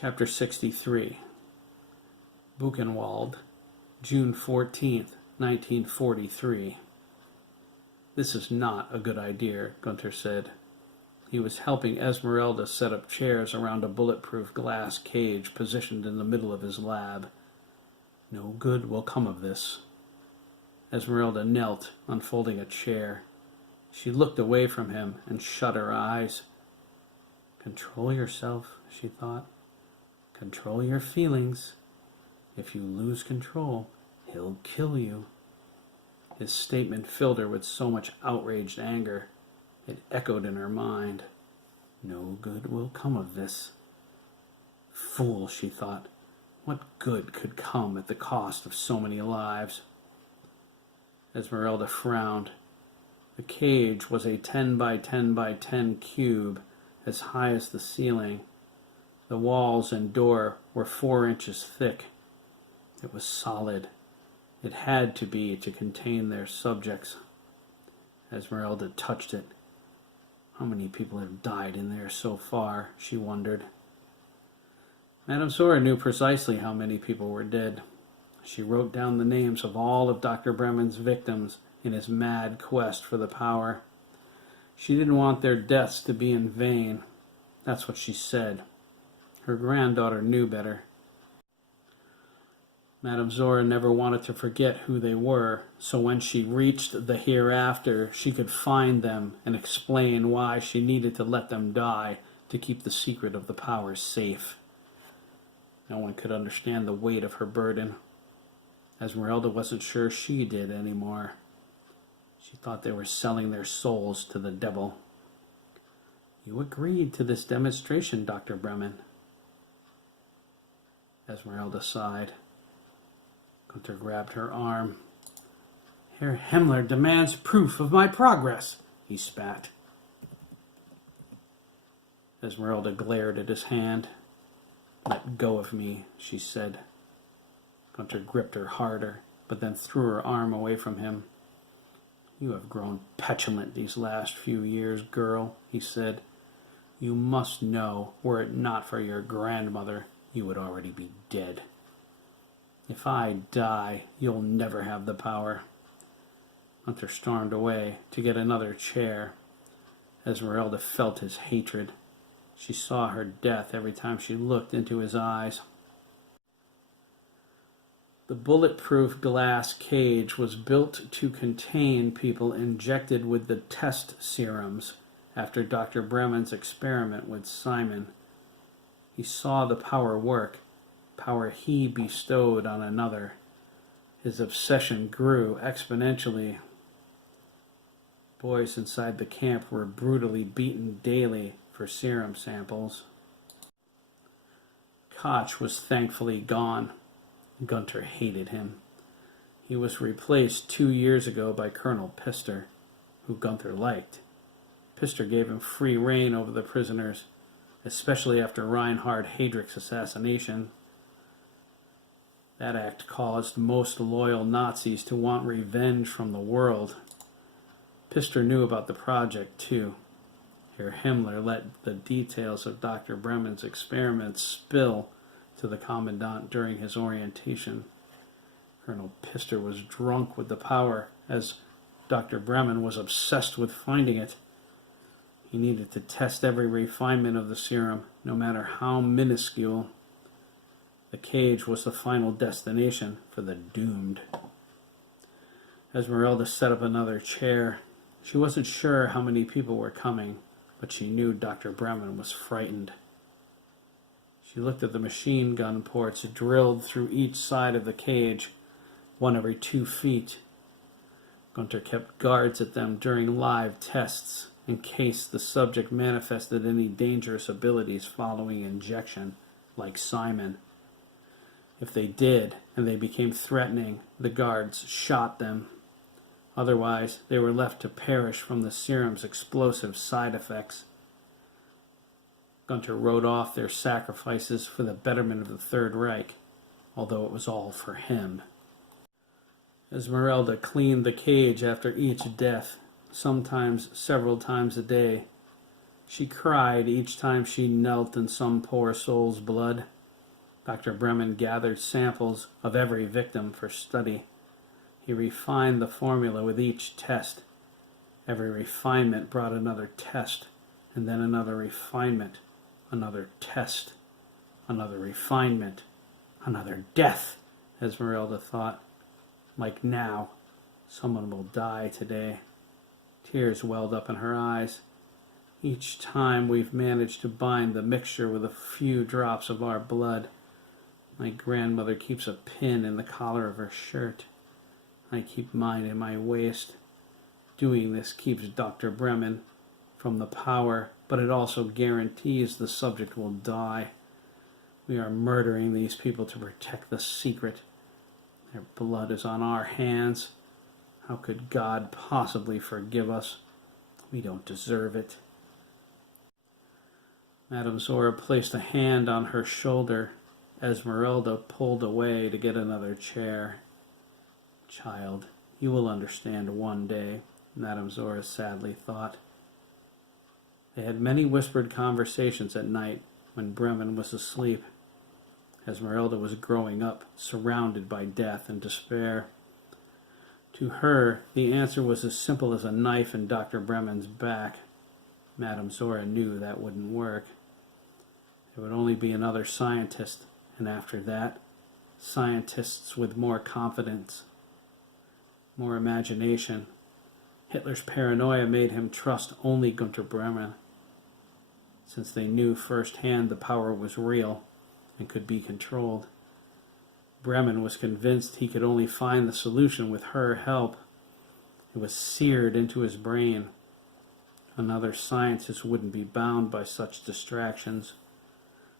Chapter 63. Buchenwald, June 14th, 1943. "This is not a good idea," Gunther said. He was helping Esmeralda set up chairs around a bulletproof glass cage positioned in the middle of his lab. "No good will come of this." Esmeralda knelt, unfolding a chair. She looked away from him and shut her eyes. "Control yourself," she thought. "Control your feelings. If you lose control, he'll kill you." His statement filled her with so much outraged anger. It echoed in her mind. No good will come of this. Fool, she thought. What good could come at the cost of so many lives? Esmeralda frowned. The cage was a 10 by 10 by 10 cube, as high as the ceiling. The walls and door were 4 inches thick. It was solid. It had to be to contain their subjects. Esmeralda touched it. How many people have died in there so far, she wondered. Madame Zora knew precisely how many people were dead. She wrote down the names of all of Dr. Bremen's victims in his mad quest for the power. She didn't want their deaths to be in vain. That's what she said. Her granddaughter knew better. Madame Zora never wanted to forget who they were, so when she reached the hereafter, she could find them and explain why she needed to let them die to keep the secret of the power safe. No one could understand the weight of her burden. Esmeralda wasn't sure she did anymore. She thought they were selling their souls to the devil. "You agreed to this demonstration, Dr. Bremen." Esmeralda sighed. Gunther grabbed her arm. "Herr Himmler demands proof of my progress," he spat. Esmeralda glared at his hand. "Let go of me," she said. Gunther gripped her harder, but then threw her arm away from him. "You have grown petulant these last few years, girl," he said. "You must know, were it not for your grandmother, you would already be dead. If I die, you'll never have the power." Gunther stormed away to get another chair. Esmeralda felt his hatred. She saw her death every time she looked into his eyes. The bulletproof glass cage was built to contain people injected with the test serums after Dr. Bremen's experiment with Simon. He saw the power work, power he bestowed on another. His obsession grew exponentially. Boys inside the camp were brutally beaten daily for serum samples. Koch was thankfully gone. Gunther hated him. He was replaced 2 years ago by Colonel Pister, who Gunther liked. Pister gave him free rein over the prisoners, especially after Reinhard Heydrich's assassination. That act caused most loyal Nazis to want revenge from the world. Pister knew about the project, too. Herr Himmler let the details of Dr. Bremen's experiments spill to the commandant during his orientation. Colonel Pister was drunk with the power, as Dr. Bremen was obsessed with finding it. He needed to test every refinement of the serum, no matter how minuscule. The cage was the final destination for the doomed. Esmeralda set up another chair. She wasn't sure how many people were coming, but she knew Dr. Bremen was frightened. She looked at the machine gun ports drilled through each side of the cage, one every 2 feet. Gunther kept guards at them during live tests, in case the subject manifested any dangerous abilities following injection, like Simon. If they did, and they became threatening, the guards shot them. Otherwise, they were left to perish from the serum's explosive side effects. Gunther wrote off their sacrifices for the betterment of the Third Reich, although it was all for him. Esmeralda cleaned the cage after each death, sometimes several times a day. She cried each time she knelt in some poor soul's blood. Dr. Bremen gathered samples of every victim for study. He refined the formula with each test. Every refinement brought another test, and then another refinement, another test, another refinement, another death, Esmeralda thought. Like now, someone will die today. Tears welled up in her eyes. Each time we've managed to bind the mixture with a few drops of our blood. My grandmother keeps a pin in the collar of her shirt. I keep mine in my waist. Doing this keeps Dr. Bremen from the power, but it also guarantees the subject will die. We are murdering these people to protect the secret. Their blood is on our hands. How could God possibly forgive us? We don't deserve it. Madame Zora placed a hand on her shoulder. Esmeralda pulled away to get another chair. Child, you will understand one day, Madame Zora sadly thought. They had many whispered conversations at night when Bremen was asleep. Esmeralda was growing up, surrounded by death and despair. To her, the answer was as simple as a knife in Dr. Bremen's back. Madame Zora knew that wouldn't work. There would only be another scientist, and after that, scientists with more confidence, more imagination. Hitler's paranoia made him trust only Gunther Bremen, since they knew firsthand the power was real and could be controlled. Bremen was convinced he could only find the solution with her help. It was seared into his brain. Another scientist wouldn't be bound by such distractions.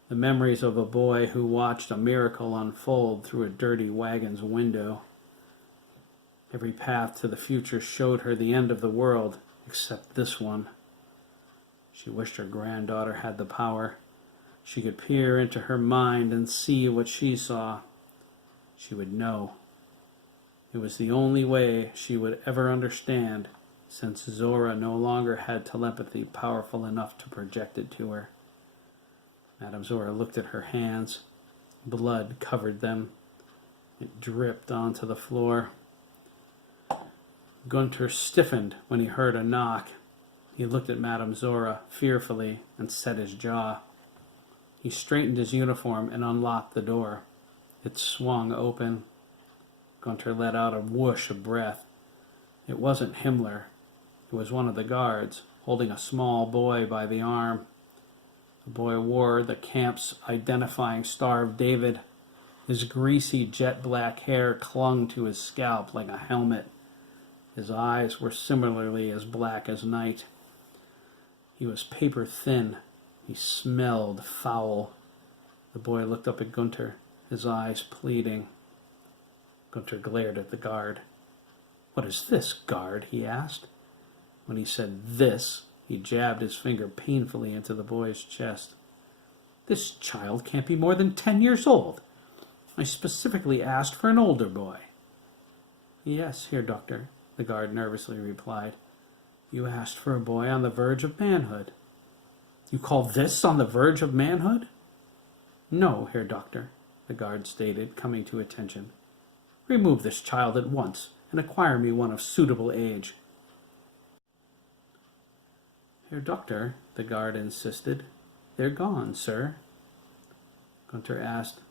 The memories of a boy who watched a miracle unfold through a dirty wagon's window. Every path to the future showed her the end of the world, except this one. She wished her granddaughter had the power. She could peer into her mind and see what she saw. She would know. It was the only way she would ever understand, since Zora no longer had telepathy powerful enough to project it to her. Madame Zora looked at her hands. Blood covered them. It dripped onto the floor. Gunther stiffened when he heard a knock. He looked at Madame Zora fearfully and set his jaw. He straightened his uniform and unlocked the door. It swung open. Gunther let out a whoosh of breath. It wasn't Himmler. It was one of the guards, holding a small boy by the arm. The boy wore the camp's identifying Star of David. His greasy jet-black hair clung to his scalp like a helmet. His eyes were similarly as black as night. He was paper-thin. He smelled foul. The boy looked up at Gunther, his eyes pleading. Gunther glared at the guard. "What is this, guard?" he asked. When he said "this," he jabbed his finger painfully into the boy's chest. "This child can't be more than 10 years old. I specifically asked for an older boy." "Yes, Herr Doctor," the guard nervously replied. "You asked for a boy on the verge of manhood." "You call this on the verge of manhood?" "No, Herr Doctor," the guard stated, coming to attention. "Remove this child at once and acquire me one of suitable age." "Herr Doctor," the guard insisted. "They're gone, sir." Gunther asked,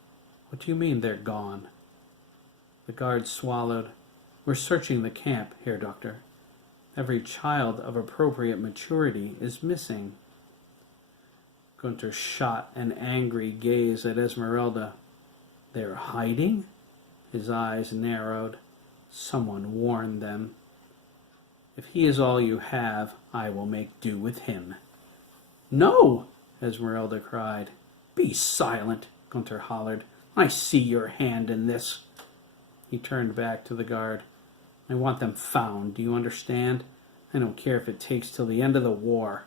"What do you mean they're gone?" The guard swallowed. "We're searching the camp, Herr Doctor. Every child of appropriate maturity is missing." Gunther shot an angry gaze at Esmeralda. "They're hiding?" His eyes narrowed. "Someone warned them. If he is all you have, I will make do with him." "No!" Esmeralda cried. "Be silent!" Gunther hollered. "I see your hand in this." He turned back to the guard. "I want them found, do you understand? I don't care if it takes till the end of the war.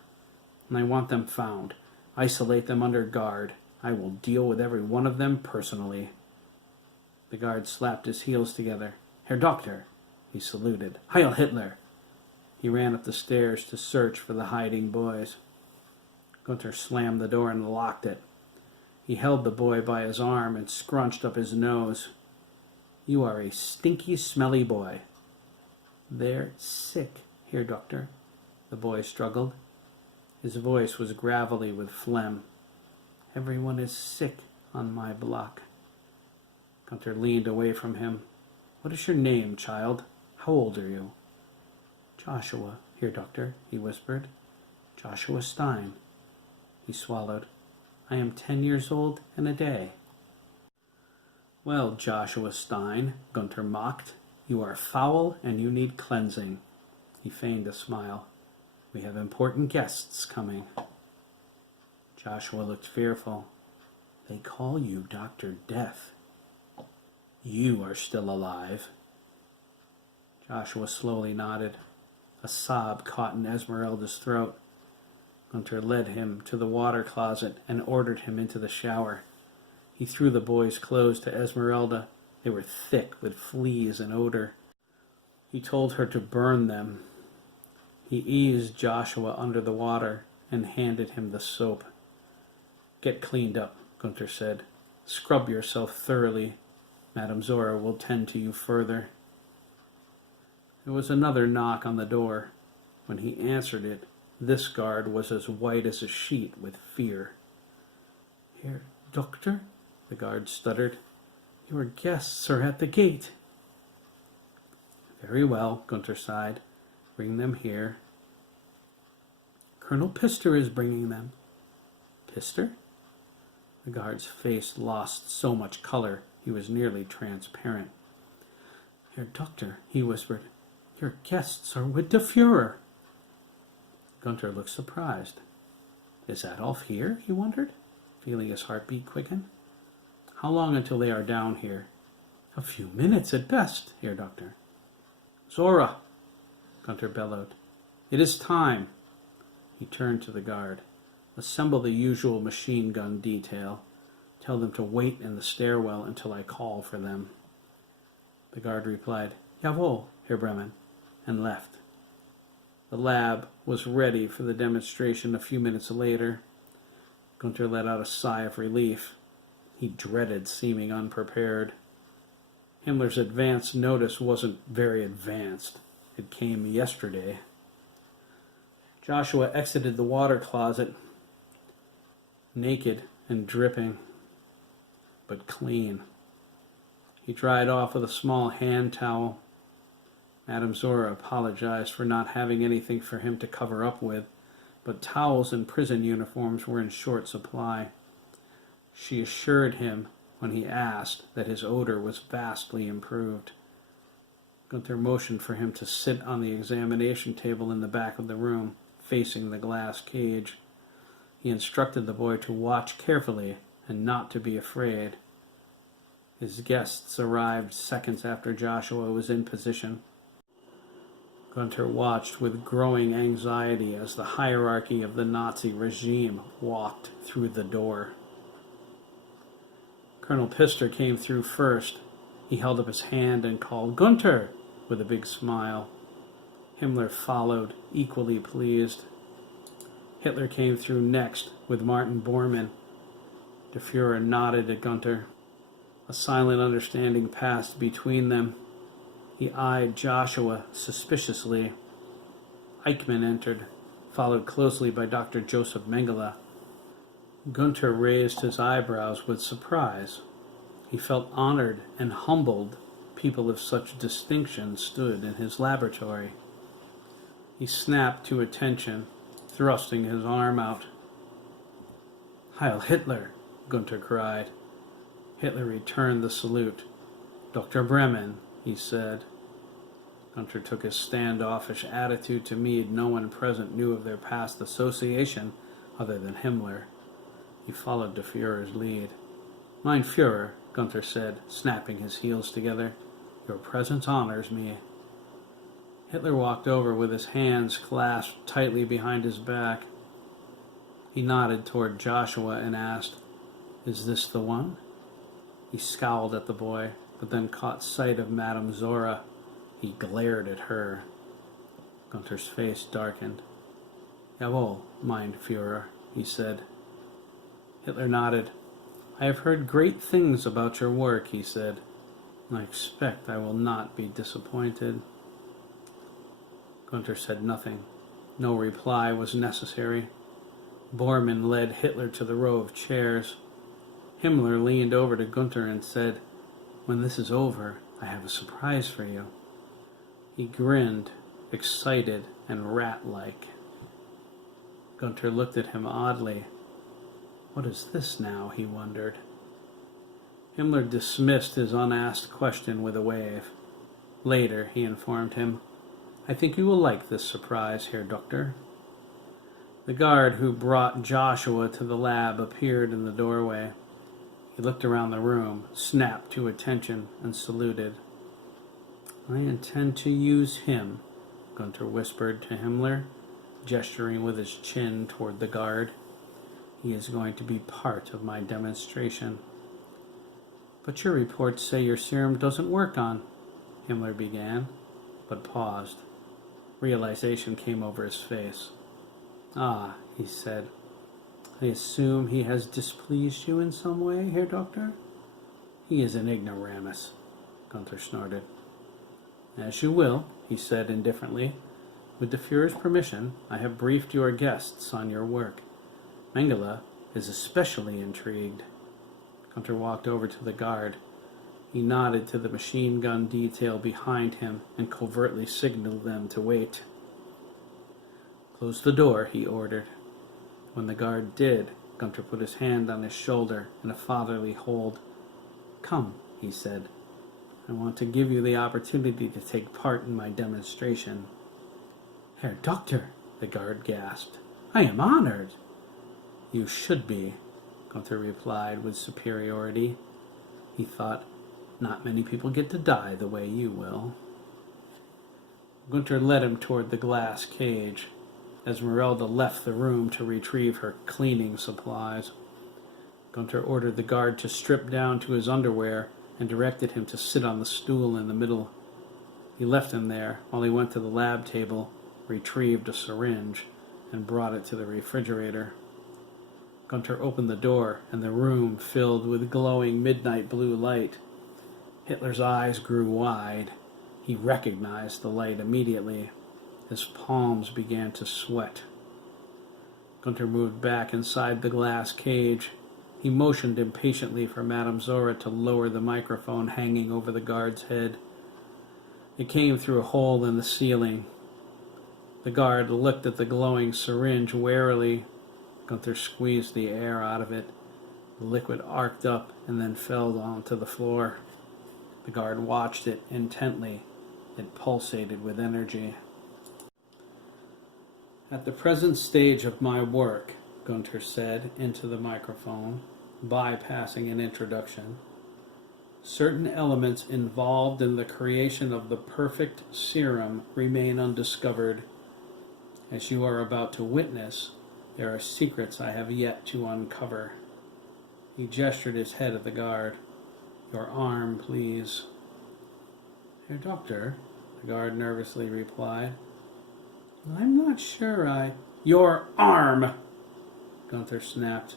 And I want them found. Isolate them under guard. I will deal with every one of them personally." The guard slapped his heels together. "Herr Doctor!" He saluted. "Heil Hitler!" He ran up the stairs to search for the hiding boys. Gunther slammed the door and locked it. He held the boy by his arm and scrunched up his nose. "You are a stinky, smelly boy." "They're sick, Herr Doctor," the boy struggled. His voice was gravelly with phlegm. "Everyone is sick on my block." Gunther leaned away from him. "What is your name, child? How old are you?" "Joshua, Herr Doctor," he whispered. "Joshua Stein." He swallowed. "I am 10 years old and a day." "Well, Joshua Stein," Gunther mocked, "you are foul and you need cleansing." He feigned a smile. "We have important guests coming." Joshua looked fearful. "They call you Dr. Death. You are still alive." Joshua slowly nodded. A sob caught in Esmeralda's throat. Gunther led him to the water closet and ordered him into the shower. He threw the boy's clothes to Esmeralda. They were thick with fleas and odor. He told her to burn them. He eased Joshua under the water and handed him the soap. "Get cleaned up," Gunther said. "Scrub yourself thoroughly. Madame Zora will tend to you further." There was another knock on the door. When he answered it, this guard was as white as a sheet with fear. "Herr Doctor," the guard stuttered, "your guests are at the gate." "Very well," Gunther sighed. "Bring them here." "Colonel Pister is bringing them." "Pister?" The guard's face lost so much color he was nearly transparent. "Herr Doctor," he whispered, "your guests are with the Fuhrer." Gunther looked surprised. "Is Adolf here?" he wondered, feeling his heartbeat quicken. "How long until they are down here?" "A few minutes at best, Herr Doctor." "Zora!" Gunther bellowed. "It is time." He turned to the guard. "Assemble the usual machine gun detail. Tell them to wait in the stairwell until I call for them." The guard replied, "Jawohl, Herr Bremen," and left. The lab was ready for the demonstration a few minutes later. Gunther let out a sigh of relief. He dreaded seeming unprepared. Himmler's advance notice wasn't very advanced. It came yesterday. Joshua exited the water closet, naked and dripping, but clean. He dried off with a small hand towel. Madame Zora apologized for not having anything for him to cover up with, but towels and prison uniforms were in short supply. She assured him, when he asked, that his odor was vastly improved. Gunther motioned for him to sit on the examination table in the back of the room, facing the glass cage. He instructed the boy to watch carefully and not to be afraid. His guests arrived seconds after Joshua was in position. Gunther watched with growing anxiety as the hierarchy of the Nazi regime walked through the door. Colonel Pister came through first. He held up his hand and called, "Gunther," with a big smile. Himmler followed, equally pleased. Hitler came through next with Martin Bormann. The Fuhrer nodded at Gunther. A silent understanding passed between them. He eyed Joshua suspiciously. Eichmann entered, followed closely by Dr. Joseph Mengele. Gunther raised his eyebrows with surprise. He felt honored and humbled people of such distinction stood in his laboratory. He snapped to attention, thrusting his arm out. "Heil Hitler!" Gunther cried. Hitler returned the salute. "Dr. Bremen," he said. Gunther took his standoffish attitude to mean no one present knew of their past association other than Himmler. He followed the Fuhrer's lead. "Mein Fuhrer," Gunther said, snapping his heels together, "your presence honors me." Hitler walked over with his hands clasped tightly behind his back. He nodded toward Joshua and asked, "Is this the one?" He scowled at the boy, but then caught sight of Madame Zora. He glared at her. Gunther's face darkened. "Jawohl, mein Führer," he said. Hitler nodded. I have heard great things about your work, he said. I expect I will not be disappointed. Gunther said nothing. No reply was necessary. Bormann led Hitler to the row of chairs. Himmler leaned over to Gunther and said, When this is over, I have a surprise for you. He grinned, excited and rat-like. Gunther looked at him oddly. What is this now, he wondered. Himmler dismissed his unasked question with a wave. Later, he informed him, I think you will like this surprise, Herr Doctor. The guard who brought Joshua to the lab appeared in the doorway. He looked around the room, snapped to attention, and saluted. I intend to use him, Gunther whispered to Himmler, gesturing with his chin toward the guard. He is going to be part of my demonstration. But your reports say your serum doesn't work on, Himmler began, but paused. Realization came over his face. Ah, he said. I assume he has displeased you in some way, Herr Doctor? He is an ignoramus, Gunther snorted. As you will, he said indifferently. With the Fuhrer's permission, I have briefed your guests on your work. Mengele is especially intrigued. Gunther walked over to the guard. He nodded to the machine gun detail behind him and covertly signaled them to wait. Close the door, he ordered. When the guard did, Gunther put his hand on his shoulder in a fatherly hold. Come, he said. I want to give you the opportunity to take part in my demonstration. Herr Doctor, the guard gasped. I am honored. You should be, Gunther replied with superiority. He thought, not many people get to die the way you will. Gunther led him toward the glass cage. Esmeralda left the room to retrieve her cleaning supplies. Gunther ordered the guard to strip down to his underwear and directed him to sit on the stool in the middle. He left him there while he went to the lab table, retrieved a syringe, and brought it to the refrigerator. Gunther opened the door, and the room filled with glowing midnight blue light. Hitler's eyes grew wide. He recognized the light immediately. His palms began to sweat. Gunther moved back inside the glass cage. He motioned impatiently for Madame Zora to lower the microphone hanging over the guard's head. It came through a hole in the ceiling. The guard looked at the glowing syringe warily. Gunther squeezed the air out of it. The liquid arced up and then fell onto the floor. The guard watched it intently. It pulsated with energy. At the present stage of my work, Gunther said into the microphone, bypassing an introduction, certain elements involved in the creation of the perfect serum remain undiscovered. As you are about to witness, there are secrets I have yet to uncover. He gestured his head at the guard. Your arm, please. Herr Doctor, the guard nervously replied. I'm not sure Your arm! Gunther snapped.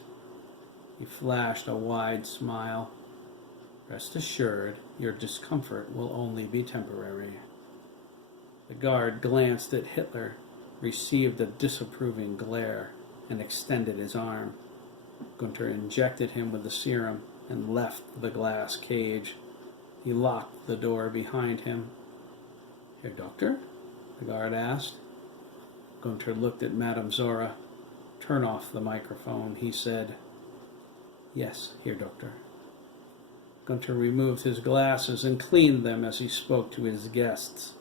He flashed a wide smile. Rest assured, your discomfort will only be temporary. The guard glanced at Hitler, received a disapproving glare, and extended his arm. Gunther injected him with the serum and left the glass cage. He locked the door behind him. Herr Doctor? The guard asked. Gunther looked at Madame Zora. Turn off the microphone, he said. Yes, Herr Doctor. Gunther removed his glasses and cleaned them as he spoke to his guests.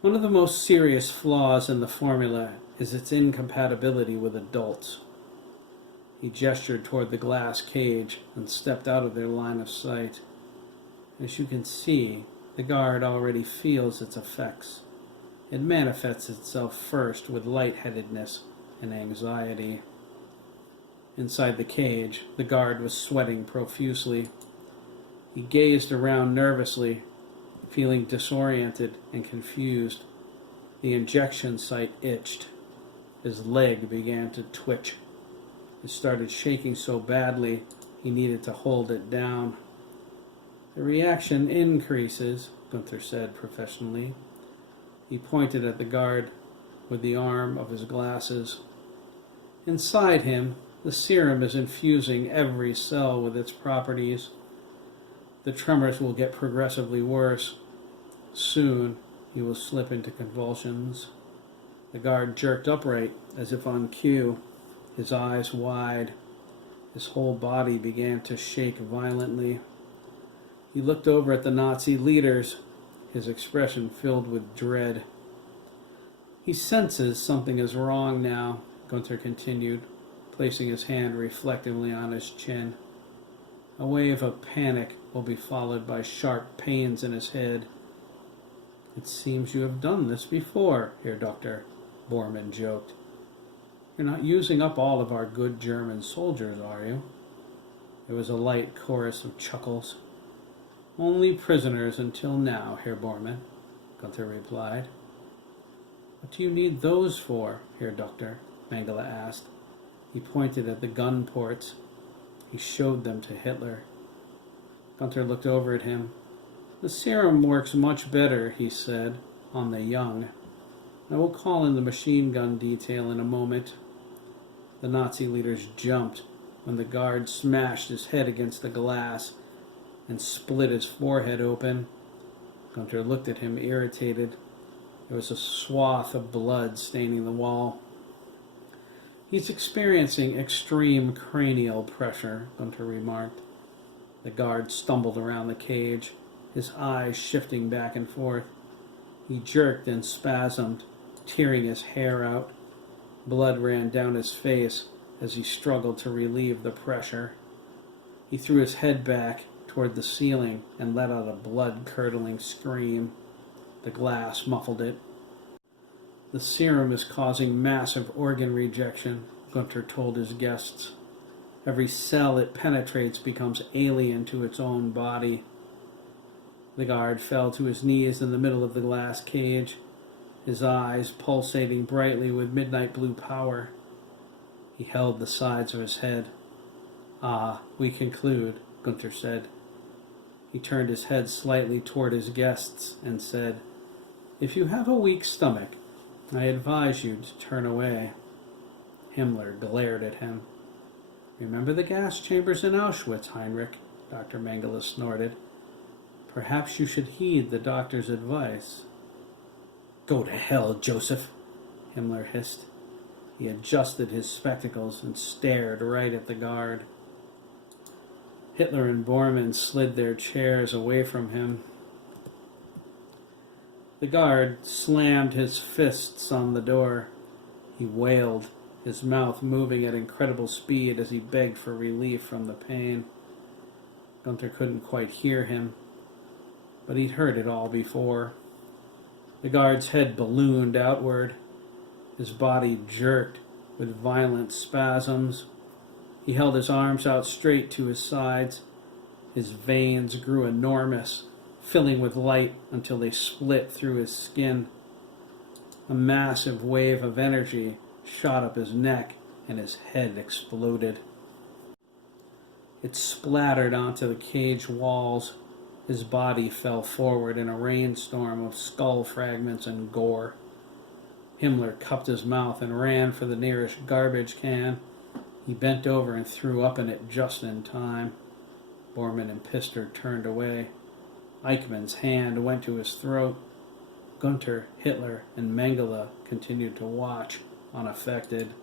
One of the most serious flaws in the formula is its incompatibility with adults. He gestured toward the glass cage and stepped out of their line of sight. As you can see, the guard already feels its effects. It manifests itself first with lightheadedness and anxiety. Inside the cage, the guard was sweating profusely. He gazed around nervously, feeling disoriented and confused. The injection site itched. His leg began to twitch. It started shaking so badly he needed to hold it down. The reaction increases, Gunther said professionally. He pointed at the guard with the arm of his glasses. Inside him, the serum is infusing every cell with its properties. The tremors will get progressively worse. Soon, he will slip into convulsions. The guard jerked upright, as if on cue, his eyes wide. His whole body began to shake violently. He looked over at the Nazi leaders, his expression filled with dread. He senses something is wrong now, Gunther continued, placing his hand reflectively on his chin. A wave of panic will be followed by sharp pains in his head. It seems you have done this before, Herr Doctor, Bormann joked. You're not using up all of our good German soldiers, are you? There was a light chorus of chuckles. Only prisoners until now, Herr Bormann, Gunther replied. What do you need those for, Herr Doctor? Mengele asked. He pointed at the gun ports. He showed them to Hitler. Gunther looked over at him. The serum works much better, he said, on the young. I will call in the machine gun detail in a moment. The Nazi leaders jumped when the guard smashed his head against the glass and split his forehead open. Gunther looked at him, irritated. There was a swath of blood staining the wall. He's experiencing extreme cranial pressure, Gunther remarked. The guard stumbled around the cage, his eyes shifting back and forth. He jerked and spasmed, tearing his hair out. Blood ran down his face as he struggled to relieve the pressure. He threw his head back toward the ceiling and let out a blood-curdling scream. The glass muffled it. The serum is causing massive organ rejection, Gunther told his guests. Every cell it penetrates becomes alien to its own body. The guard fell to his knees in the middle of the glass cage, his eyes pulsating brightly with midnight blue power. He held the sides of his head. Ah, we conclude, Gunther said. He turned his head slightly toward his guests and said, If you have a weak stomach, I advise you to turn away. Himmler glared at him. Remember the gas chambers in Auschwitz, Heinrich, Dr. Mengele snorted. Perhaps you should heed the doctor's advice. Go to hell, Joseph, Himmler hissed. He adjusted his spectacles and stared right at the guard. Hitler and Bormann slid their chairs away from him. The guard slammed his fists on the door. He wailed, his mouth moving at incredible speed as he begged for relief from the pain. Gunther couldn't quite hear him, but he'd heard it all before. The guard's head ballooned outward. His body jerked with violent spasms. He held his arms out straight to his sides. His veins grew enormous, filling with light until they split through his skin. A massive wave of energy shot up his neck, and his head exploded. It splattered onto the cage walls. His body fell forward in a rainstorm of skull fragments and gore. Himmler cupped his mouth and ran for the nearest garbage can. He bent over and threw up in it just in time. Bormann and Pister turned away. Eichmann's hand went to his throat. Gunther, Hitler, and Mengele continued to watch, unaffected.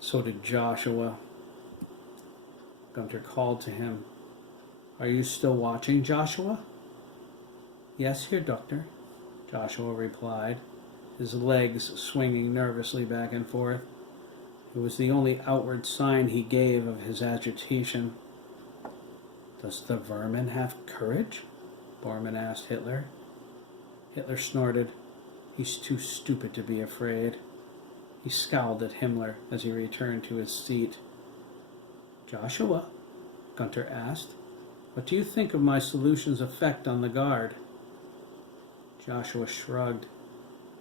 So did Joshua. Gunther called to him. Are you still watching, Joshua? Yes, Herr Doctor, Joshua replied, his legs swinging nervously back and forth. It was the only outward sign he gave of his agitation. Does the vermin have courage? Bormann asked Hitler. Hitler snorted. He's too stupid to be afraid. He scowled at Himmler as he returned to his seat. Joshua, Gunther asked, what do you think of my solution's effect on the guard? Joshua shrugged.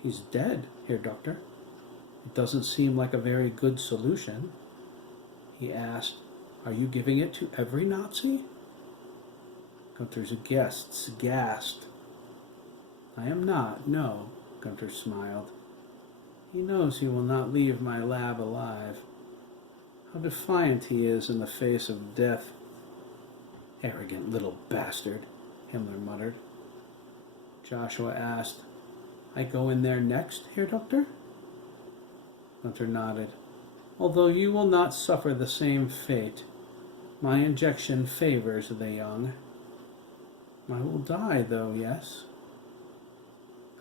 He's dead, Herr Doctor. It doesn't seem like a very good solution. he asked. "Are you giving it to every Nazi?" Gunther's guests gasped. "I am not, no," Gunther smiled. "He knows he will not leave my lab alive. How defiant he is in the face of death." "Arrogant little bastard," Himmler muttered. Joshua asked, "I go in there next, Herr Doctor?" Gunther nodded. "Although you will not suffer the same fate. My injection favors the young." "I will die, though, yes?"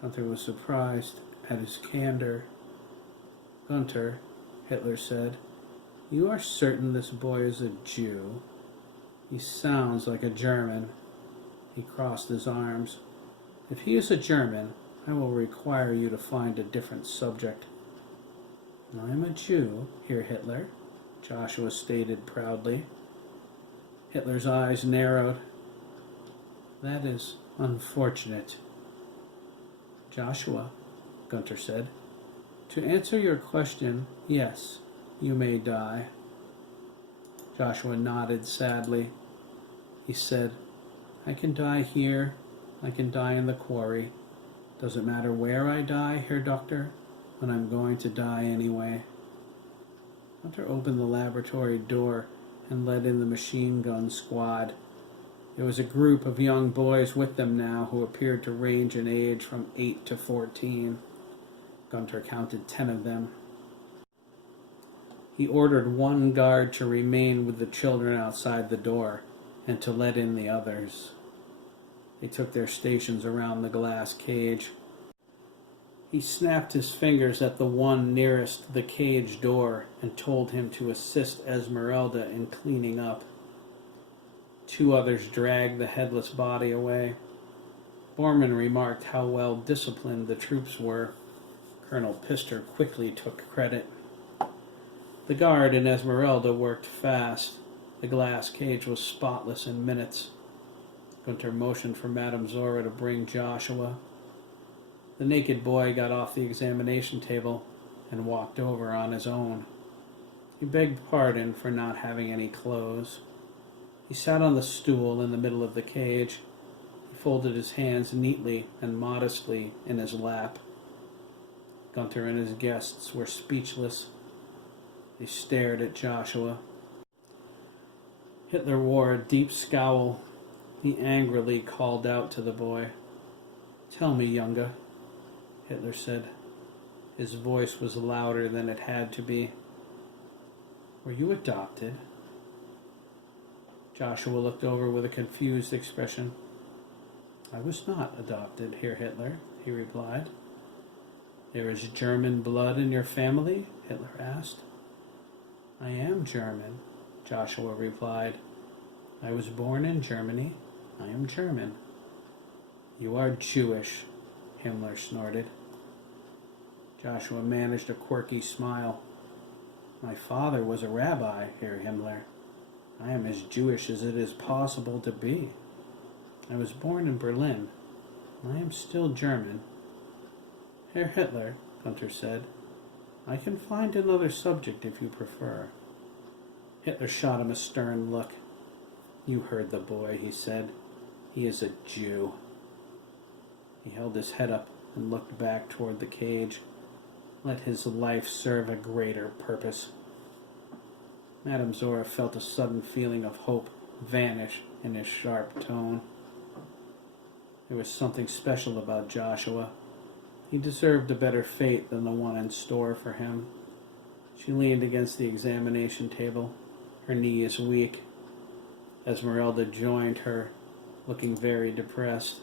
Gunther was surprised at his candor. "Gunther," Hitler said, "you are certain this boy is a Jew? He sounds like a German." He crossed his arms. "If he is a German, I will require you to find a different subject." "I am a Jew, Herr Hitler," Joshua stated proudly. Hitler's eyes narrowed. "That is unfortunate." "Joshua," Gunther said, "to answer your question, yes, you may die." Joshua nodded sadly. He said, "I can die here, I can die in the quarry. Does it matter where I die, Herr Doctor? But I'm going to die anyway." Gunther opened the laboratory door and let in the machine gun squad. There was a group of young boys with them now who appeared to range in age from 8 to 14. Gunther counted 10 of them. He ordered one guard to remain with the children outside the door and to let in the others. They took their stations around the glass cage. He snapped his fingers at the one nearest the cage door and told him to assist Esmeralda in cleaning up. 2 others dragged the headless body away. Bormann remarked how well disciplined the troops were. Colonel Pister quickly took credit. The guard and Esmeralda worked fast. The glass cage was spotless in minutes. Gunther motioned for Madame Zora to bring Joshua. The naked boy got off the examination table and walked over on his own. He begged pardon for not having any clothes. He sat on the stool in the middle of the cage. He folded his hands neatly and modestly in his lap. Gunther and his guests were speechless. They stared at Joshua. Hitler wore a deep scowl. He angrily called out to the boy. "Tell me, Junge," Hitler said. His voice was louder than it had to be. "Were you adopted?" Joshua looked over with a confused expression. "I was not adopted, Herr Hitler," he replied. "There is German blood in your family?" Hitler asked. "I am German," Joshua replied. "I was born in Germany. I am German." "You are Jewish," Himmler snorted. Joshua managed a quirky smile. "My father was a rabbi, Herr Himmler. I am as Jewish as it is possible to be. I was born in Berlin. I am still German." "Herr Hitler," Gunther said, "I can find another subject if you prefer." Hitler shot him a stern look. "You heard the boy," he said. "He is a Jew." He held his head up and looked back toward the cage. Let his life serve a greater purpose. Madame Zora felt a sudden feeling of hope vanish in his sharp tone. There was something special about Joshua. He deserved a better fate than the one in store for him. She leaned against the examination table, her knees weak. Esmeralda joined her, looking very depressed.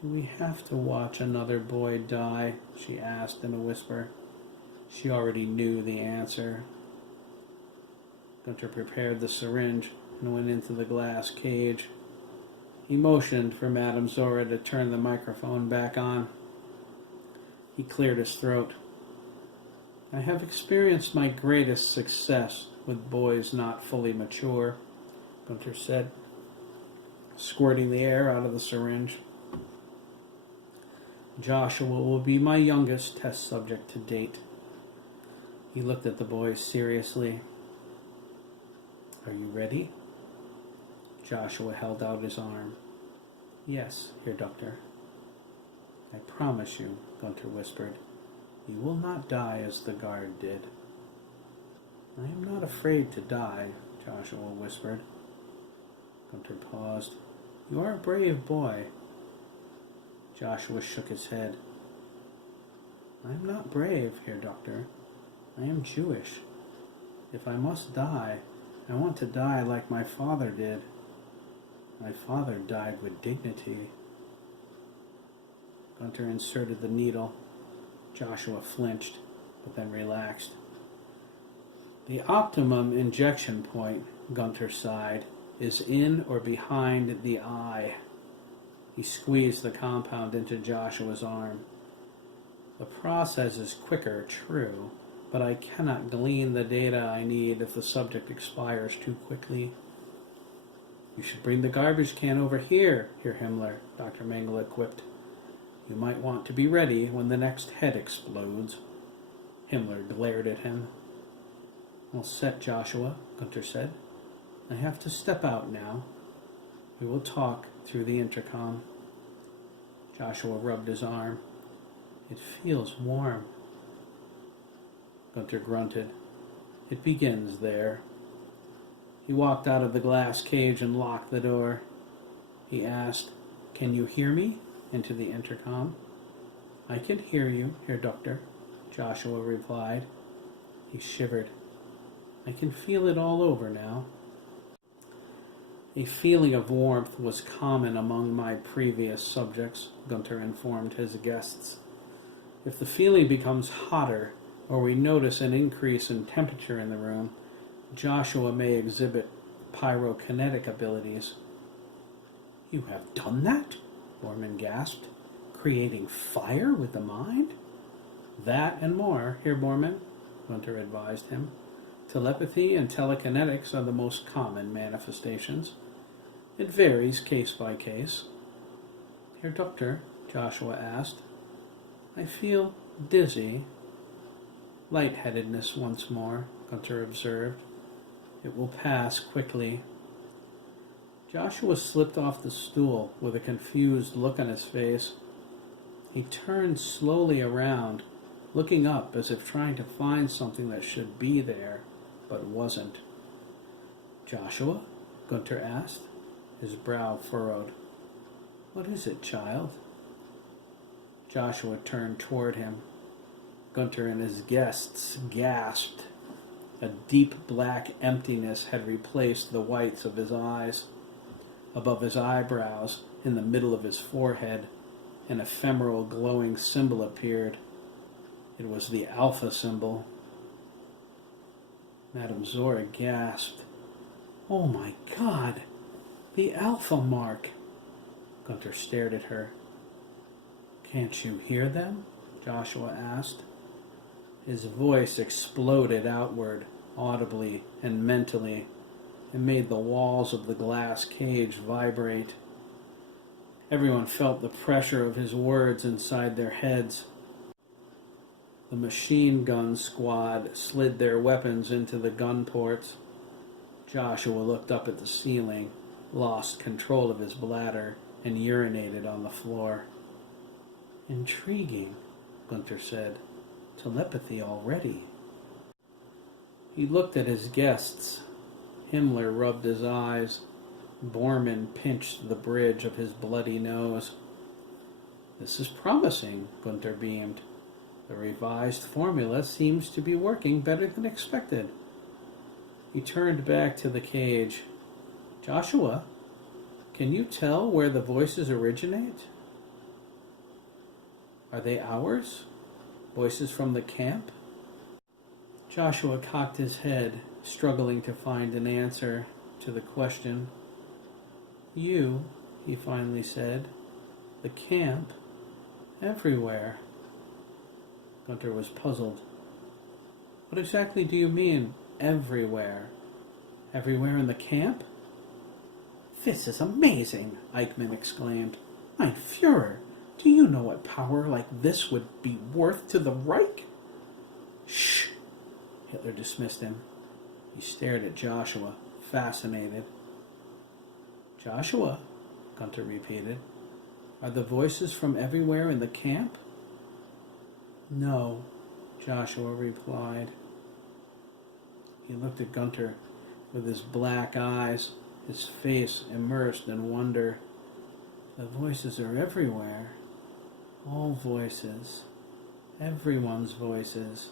"Do we have to watch another boy die?" she asked in a whisper. She already knew the answer. Gunther prepared the syringe and went into the glass cage. He motioned for Madame Zora to turn the microphone back on. He cleared his throat. "I have experienced my greatest success with boys not fully mature," Gunther said, squirting the air out of the syringe. "Joshua will be my youngest test subject to date." He looked at the boy seriously. Are you ready? Joshua held out his arm. Yes, Herr Doctor. I promise you, Gunther whispered, you will not die as the guard did. I am not afraid to die, Joshua whispered. Gunther paused. You are a brave boy. Joshua shook his head. I am not brave, Herr Doctor. I am Jewish. If I must die, I want to die like my father did. My father died with dignity. Gunther inserted the needle. Joshua flinched, but then relaxed. The optimum injection point, Gunther sighed, is in or behind the eye. He squeezed the compound into Joshua's arm. The process is quicker, true, but I cannot glean the data I need if the subject expires too quickly. You should bring the garbage can over here, Herr Himmler, Dr. Mengele quipped. You might want to be ready when the next head explodes. Himmler glared at him. All set, Joshua, Gunther said. I have to step out now. We will talk through the intercom. Joshua rubbed his arm. It feels warm. Gunther grunted. It begins there. He walked out of the glass cage and locked the door. He asked, Can you hear me? Into the intercom. I can hear you, Herr Doctor, Joshua replied. He shivered. I can feel it all over now. A feeling of warmth was common among my previous subjects, Gunther informed his guests. If the feeling becomes hotter, or we notice an increase in temperature in the room, Joshua may exhibit pyrokinetic abilities. You have done that? Bormann gasped. Creating fire with the mind? That and more, Herr Bormann, Gunther advised him. Telepathy and telekinetics are the most common manifestations. It varies case by case. Herr Doctor, Joshua asked, I feel dizzy. Lightheadedness once more, Gunther observed. It will pass quickly. Joshua slipped off the stool with a confused look on his face. He turned slowly around, looking up as if trying to find something that should be there, but wasn't. Joshua? Gunther asked, his brow furrowed. What is it, child? Joshua turned toward him. Gunther and his guests gasped. A deep black emptiness had replaced the whites of his eyes. Above his eyebrows, in the middle of his forehead, an ephemeral glowing symbol appeared. It was the Alpha symbol. Madame Zora gasped. Oh my God! The Alpha mark! Gunther stared at her. Can't you hear them? Joshua asked. His voice exploded outward, audibly and mentally, and made the walls of the glass cage vibrate. Everyone felt the pressure of his words inside their heads. The machine gun squad slid their weapons into the gun ports. Joshua looked up at the ceiling, lost control of his bladder, and urinated on the floor. Intriguing, Gunther said. Telepathy already. He looked at his guests. Himmler rubbed his eyes. Bormann pinched the bridge of his bloody nose. This is promising, Gunther beamed. The revised formula seems to be working better than expected. He turned back to the cage. Joshua, can you tell where the voices originate? Are they ours? Voices from the camp? Joshua cocked his head, struggling to find an answer to the question. You, he finally said. The camp? Everywhere. Gunther was puzzled. What exactly do you mean, everywhere? Everywhere in the camp? This is amazing, Eichmann exclaimed. Mein Führer, do you know what power like this would be worth to the Reich? Shh! Hitler dismissed him. He stared at Joshua, fascinated. "Joshua," Gunther repeated. "Are the voices from everywhere in the camp?" "No," Joshua replied. He looked at Gunther with his black eyes, his face immersed in wonder. "The voices are everywhere. All voices. Everyone's voices.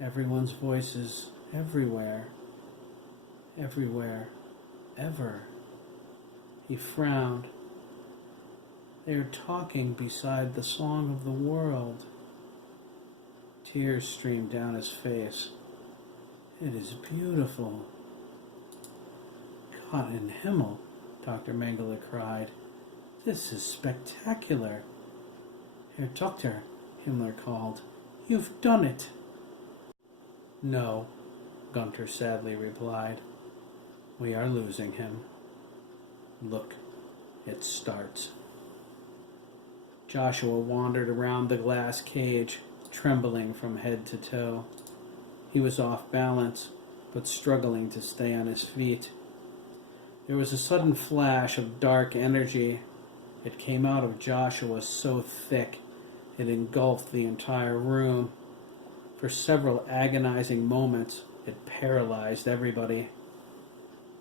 Everyone's voices everywhere. Everywhere. Ever." He frowned. "They are talking beside the song of the world." Tears streamed down his face. "It is beautiful." "Gott in Himmel," Dr. Mengele cried. "This is spectacular." "Herr Doctor," Himmler called, "you've done it." "No," Gunther sadly replied. "We are losing him. Look, it starts." Joshua wandered around the glass cage, trembling from head to toe. He was off balance, but struggling to stay on his feet. There was a sudden flash of dark energy. It came out of Joshua so thick it engulfed the entire room. For several agonizing moments, it paralyzed everybody.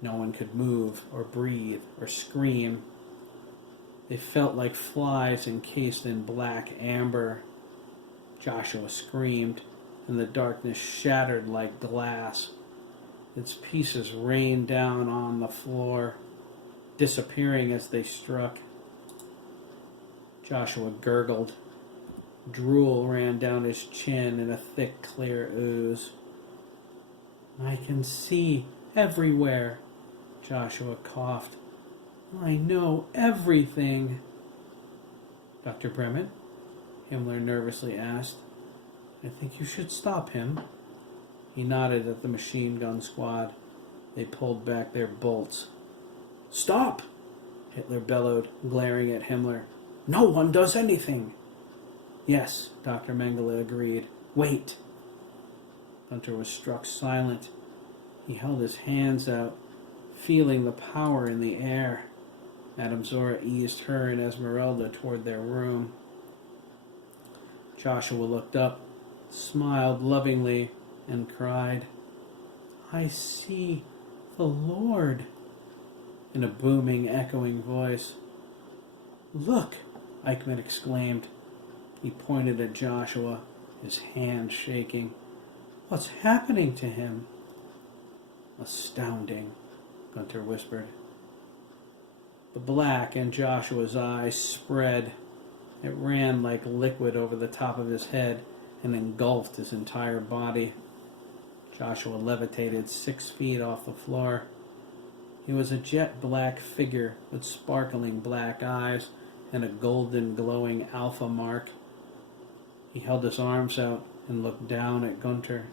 No one could move or breathe or scream. They felt like flies encased in black amber. Joshua screamed, and the darkness shattered like glass. Its pieces rained down on the floor, disappearing as they struck. Joshua gurgled. Drool ran down his chin in a thick, clear ooze. "I can see everywhere," Joshua coughed. "I know everything." "Dr. Bremen?" Himmler nervously asked. "I think you should stop him." He nodded at the machine gun squad. They pulled back their bolts. "Stop!" Hitler bellowed, glaring at Himmler. "No one does anything." "Yes," Dr. Mengele agreed. "Wait." Gunther was struck silent. He held his hands out, feeling the power in the air. Madame Zora eased her and Esmeralda toward their room. Joshua looked up, smiled lovingly, and cried, "I see the Lord," in a booming, echoing voice. "Look!" Eichmann exclaimed. He pointed at Joshua, his hand shaking. "What's happening to him?" "Astounding," Gunther whispered. The black in Joshua's eyes spread. It ran like liquid over the top of his head and engulfed his entire body. Joshua levitated 6 feet off the floor. He was a jet black figure with sparkling black eyes and a golden glowing alpha mark. He held his arms out and looked down at Gunther.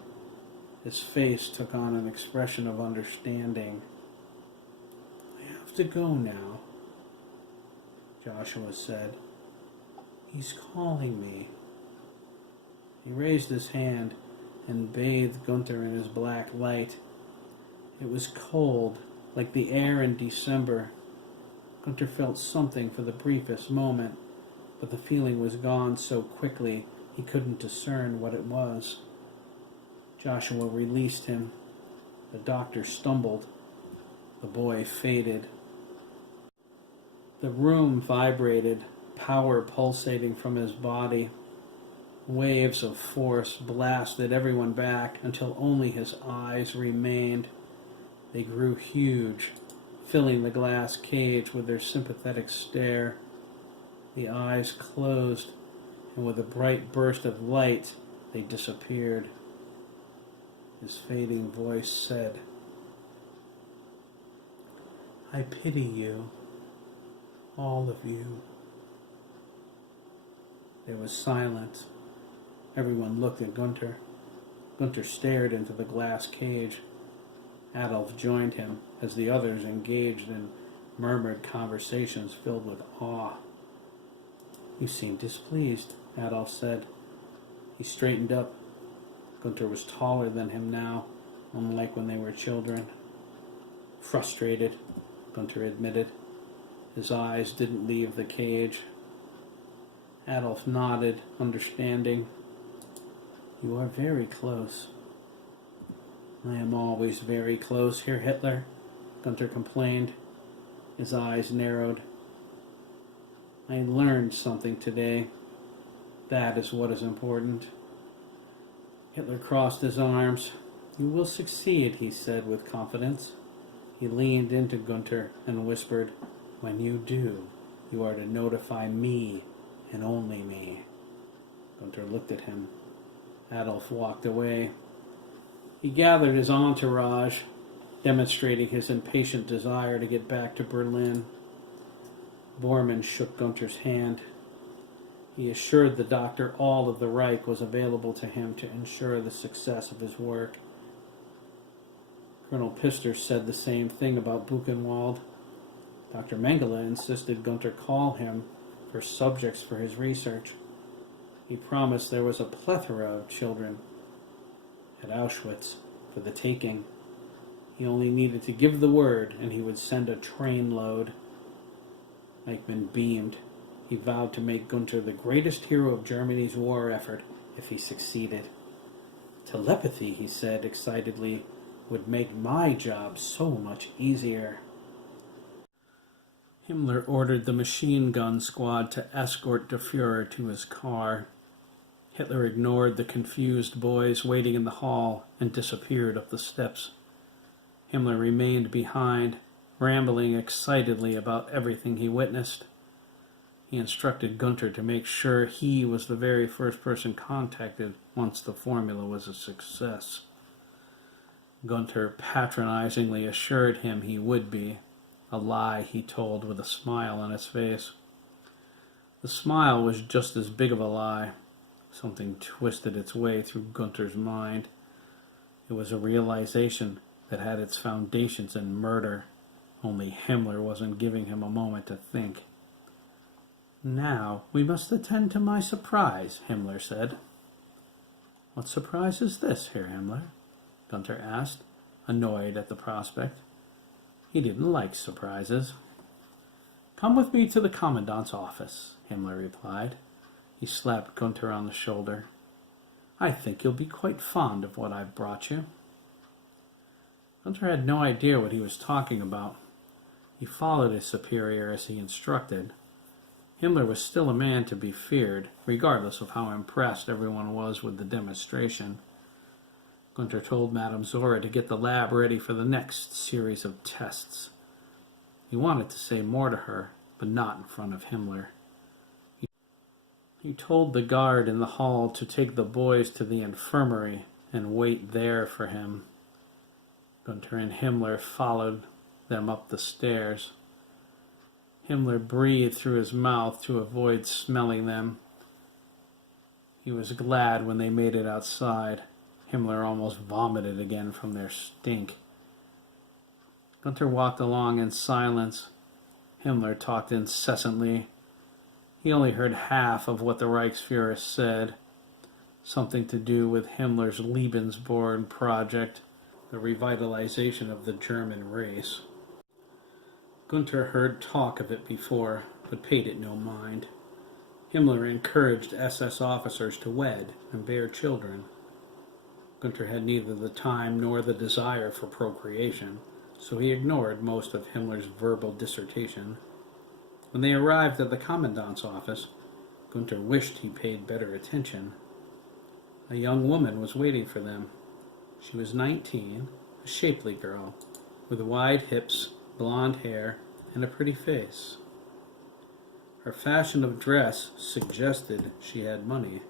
His face took on an expression of understanding. "I have to go now," Joshua said. "He's calling me." He raised his hand and bathed Gunther in his black light. It was cold, like the air in December. Gunther felt something for the briefest moment, but the feeling was gone so quickly he couldn't discern what it was. Joshua released him. The doctor stumbled. The boy faded. The room vibrated, power pulsating from his body. Waves of force blasted everyone back until only his eyes remained. They grew huge, filling the glass cage with their sympathetic stare. The eyes closed, and with a bright burst of light, they disappeared. His fading voice said, "I pity you, all of you." There was silence. Everyone looked at Gunther. Gunther stared into the glass cage. Adolf joined him as the others engaged in murmured conversations filled with awe. "You seem displeased," Adolf said. He straightened up. Gunther was taller than him now, unlike when they were children. Frustrated, Gunther admitted. His eyes didn't leave the cage. Adolf nodded, understanding. You are very close. I am always very close, Herr Hitler, Gunther complained. His eyes narrowed. I learned something today. That is what is important. Hitler crossed his arms. You will succeed, he said with confidence. He leaned into Gunther and whispered, when you do, you are to notify me and only me. Gunther looked at him. Adolf walked away. He gathered his entourage, demonstrating his impatient desire to get back to Berlin. Bormann shook Gunther's hand. He assured the doctor all of the Reich was available to him to ensure the success of his work. Colonel Pister said the same thing about Buchenwald. Dr. Mengele insisted Gunther call him for subjects for his research. He promised there was a plethora of children at Auschwitz for the taking. He only needed to give the word and he would send a trainload. Eichmann beamed. He vowed to make Gunther the greatest hero of Germany's war effort if he succeeded. Telepathy, he said excitedly, would make my job so much easier. Himmler ordered the machine gun squad to escort the Fuhrer to his car. Hitler ignored the confused boys waiting in the hall and disappeared up the steps. Himmler remained behind, rambling excitedly about everything he witnessed. He instructed Gunther to make sure he was the very first person contacted once the formula was a success. Gunther patronizingly assured him he would be, a lie he told with a smile on his face. The smile was just as big of a lie. Something twisted its way through Gunther's mind. It was a realization that had its foundations in murder, only Himmler wasn't giving him a moment to think. Now we must attend to my surprise, Himmler said. What surprise is this, Herr Himmler? Gunther asked, annoyed at the prospect. He didn't like surprises. Come with me to the commandant's office, Himmler replied. He slapped Gunther on the shoulder. I think you'll be quite fond of what I've brought you. Gunther had no idea what he was talking about. He followed his superior as he instructed. Himmler was still a man to be feared, regardless of how impressed everyone was with the demonstration. Gunther told Madame Zora to get the lab ready for the next series of tests. He wanted to say more to her, but not in front of Himmler. He told the guard in the hall to take the boys to the infirmary and wait there for him. Gunther and Himmler followed them up the stairs. Himmler breathed through his mouth to avoid smelling them. He was glad when they made it outside. Himmler almost vomited again from their stink. Gunther walked along in silence. Himmler talked incessantly. He only heard half of what the Reichsfuhrer said. Something to do with Himmler's Lebensborn project, the revitalization of the German race. Gunther heard talk of it before, but paid it no mind. Himmler encouraged SS officers to wed and bear children. Gunther had neither the time nor the desire for procreation, so he ignored most of Himmler's verbal dissertation. When they arrived at the commandant's office, Gunther wished he paid better attention. A young woman was waiting for them. She was 19, a shapely girl, with wide hips, blonde hair, and a pretty face. Her fashion of dress suggested she had money.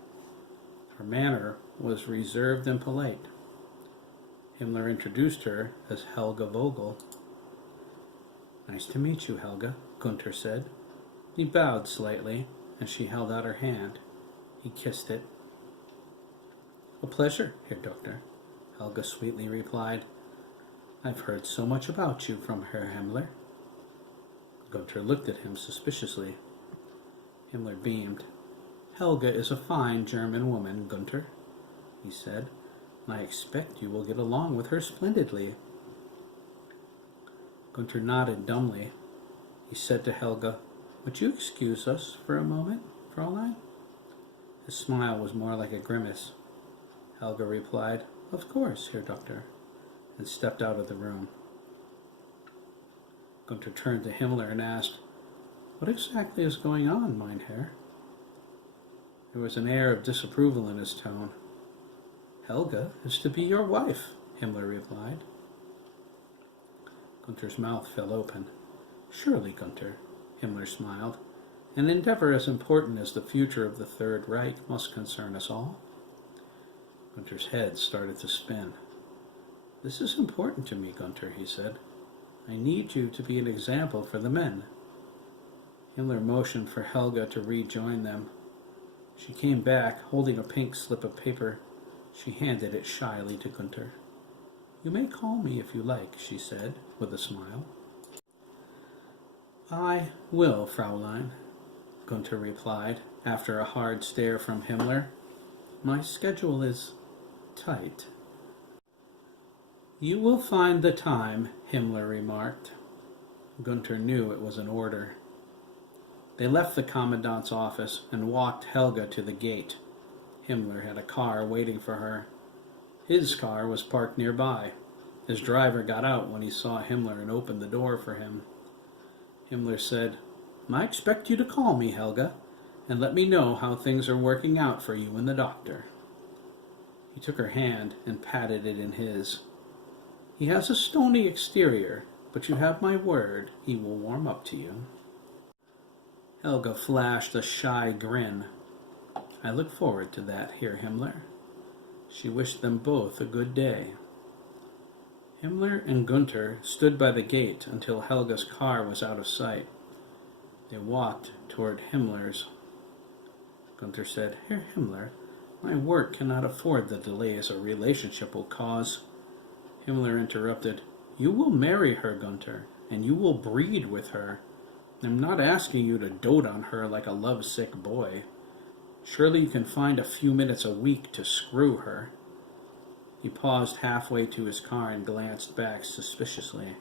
Her manner was reserved and polite. Himmler introduced her as Helga Vogel. Nice to meet you, Helga, Gunther said. He bowed slightly, and she held out her hand. He kissed it. A pleasure, Herr Doctor, Helga sweetly replied. I've heard so much about you from Herr Himmler. Gunther looked at him suspiciously. Himmler beamed. Helga is a fine German woman, Gunther, he said, and I expect you will get along with her splendidly. Gunther nodded dumbly. He said to Helga, "Would you excuse us for a moment, Fraulein?" His smile was more like a grimace. Helga replied, "Of course, Herr Doctor," and stepped out of the room. Gunther turned to Himmler and asked, "What exactly is going on, mein Herr?" There was an air of disapproval in his tone. "Helga is to be your wife," Himmler replied. Gunther's mouth fell open. "Surely, Gunther," Himmler smiled, "an endeavor as important as the future of the Third Reich must concern us all." Gunther's head started to spin. "This is important to me, Gunther," he said. "I need you to be an example for the men." Himmler motioned for Helga to rejoin them. She came back, holding a pink slip of paper. She handed it shyly to Gunther. "You may call me if you like," she said, with a smile. "I will, Fraulein," Gunther replied, after a hard stare from Himmler. "My schedule is tight." "You will find the time," Himmler remarked. Gunther knew it was an order. They left the commandant's office and walked Helga to the gate. Himmler had a car waiting for her. His car was parked nearby. His driver got out when he saw Himmler and opened the door for him. Himmler said, "I expect you to call me, Helga, and let me know how things are working out for you and the doctor." He took her hand and patted it in his. "He has a stony exterior, but you have my word he will warm up to you." Helga flashed a shy grin. "I look forward to that, Herr Himmler." She wished them both a good day. Himmler and Gunther stood by the gate until Helga's car was out of sight. They walked toward Himmler's. Gunther said, "Herr Himmler, my work cannot afford the delays a relationship will cause." Himmler interrupted, "You will marry her, Gunther, and you will breed with her. I'm not asking you to dote on her like a lovesick boy. Surely you can find a few minutes a week to screw her." He paused halfway to his car and glanced back suspiciously.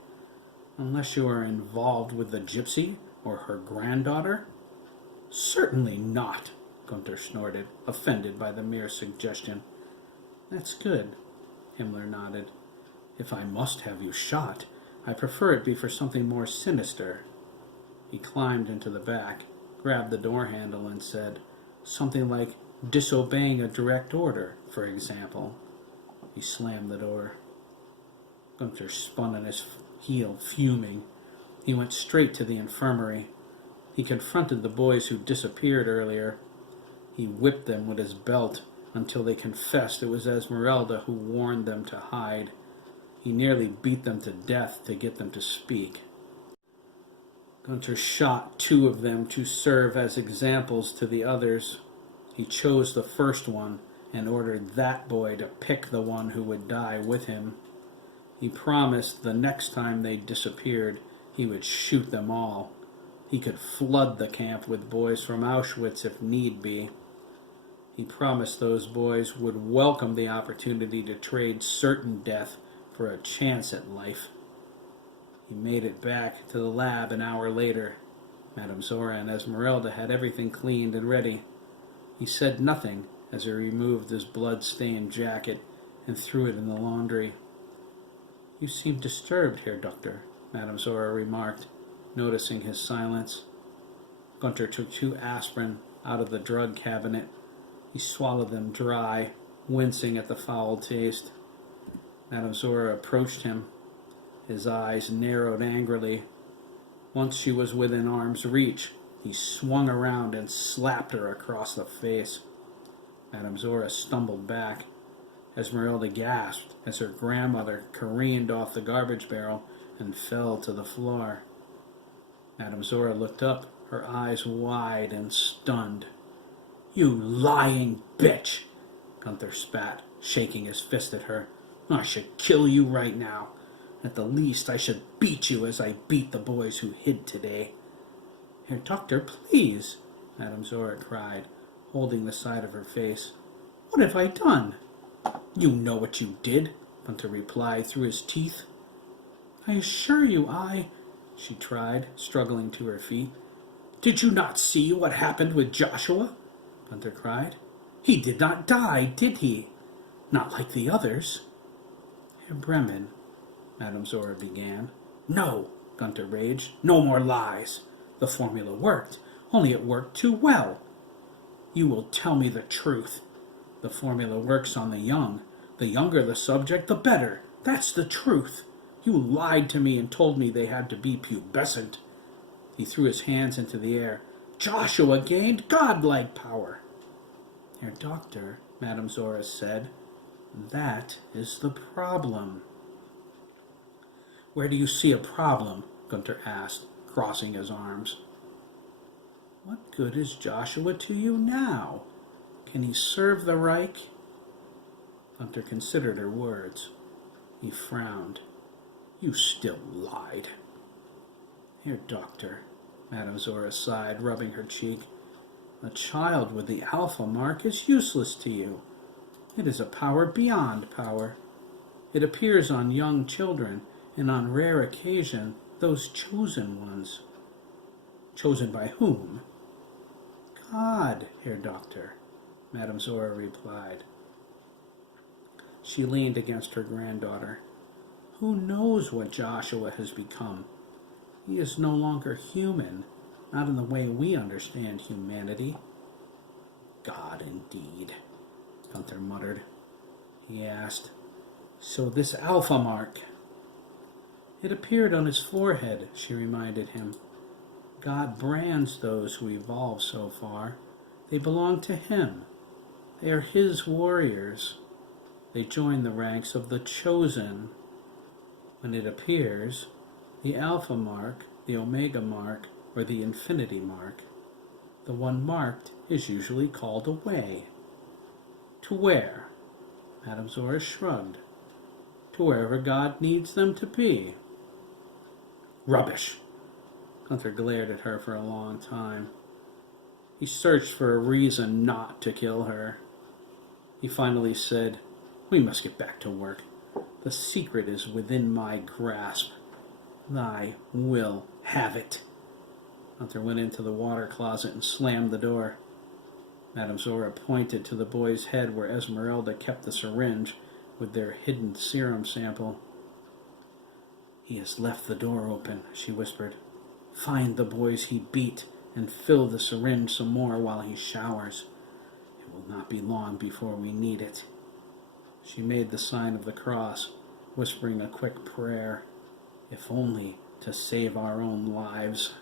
"Unless you are involved with the gypsy or her granddaughter?" "Certainly not," Gunther snorted, offended by the mere suggestion. "That's good," Himmler nodded. "If I must have you shot, I prefer it be for something more sinister." He climbed into the back, grabbed the door handle, and said, "Something like disobeying a direct order, for example." He slammed the door. Gunther spun on his heel, fuming. He went straight to the infirmary. He confronted the boys who disappeared earlier. He whipped them with his belt until they confessed it was Esmeralda who warned them to hide. He nearly beat them to death to get them to speak. Gunther shot 2 of them to serve as examples to the others. He chose the first one and ordered that boy to pick the one who would die with him. He promised the next time they disappeared, he would shoot them all. He could flood the camp with boys from Auschwitz if need be. He promised those boys would welcome the opportunity to trade certain death for a chance at life. He made it back to the lab an hour later. Madame Zora and Esmeralda had everything cleaned and ready. He said nothing as he removed his blood-stained jacket and threw it in the laundry. "You seem disturbed, Herr Doctor," Madame Zora remarked, noticing his silence. Gunther took 2 aspirin out of the drug cabinet. He swallowed them dry, wincing at the foul taste. Madame Zora approached him. His eyes narrowed angrily. Once she was within arm's reach, he swung around and slapped her across the face. Madame Zora stumbled back. Esmeralda gasped as her grandmother careened off the garbage barrel and fell to the floor. Madame Zora looked up, her eyes wide and stunned. "You lying bitch!" Gunther spat, shaking his fist at her. "I should kill you right now. At the least, I should beat you as I beat the boys who hid today." "Herr Doctor, please," Madame Zora cried, holding the side of her face. "What have I done?" "You know what you did," Gunther replied through his teeth. I assure you she tried, struggling to her feet. Did you not see what happened with Joshua? Gunther cried. He did not die, did he? Not like the others. Herr Bremen, Madame Zora began. No, Gunther raged. No more lies. The formula worked, only it worked too well. You will tell me the truth. The formula works on the young. The younger the subject, the better. That's the truth. You lied to me and told me they had to be pubescent. He threw his hands into the air. Joshua gained godlike power. Herr Doctor, Madame Zora said, that is the problem. Where do you see a problem? Gunther asked, crossing his arms. What good is Joshua to you now? Can he serve the Reich? Gunther considered her words. He frowned. You still lied. Herr Doctor, Madame Zora sighed, rubbing her cheek. A child with the alpha mark is useless to you. It is a power beyond power. It appears on young children, and on rare occasion, those chosen ones. Chosen by whom? God, Herr Doctor, Madame Zora replied. She leaned against her granddaughter. Who knows what Joshua has become? He is no longer human, not in the way we understand humanity. God, indeed, Gunther muttered. He asked, So this alpha mark? It appeared on his forehead, she reminded him. God brands those who evolve so far. They belong to him. They are his warriors. They join the ranks of the chosen. When it appears, the alpha mark, the omega mark, or the infinity mark, the one marked is usually called away. To where? Madame Zora shrugged. To wherever God needs them to be. Rubbish! Gunther glared at her for a long time. He searched for a reason not to kill her. He finally said, We must get back to work. The secret is within my grasp. I will have it. Gunther went into the water closet and slammed the door. Madame Zora pointed to the boy's head where Esmeralda kept the syringe with their hidden serum sample. He has left the door open, she whispered. Find the boys he beat and fill the syringe some more while he showers. It will not be long before we need it. She made the sign of the cross, whispering a quick prayer, if only to save our own lives.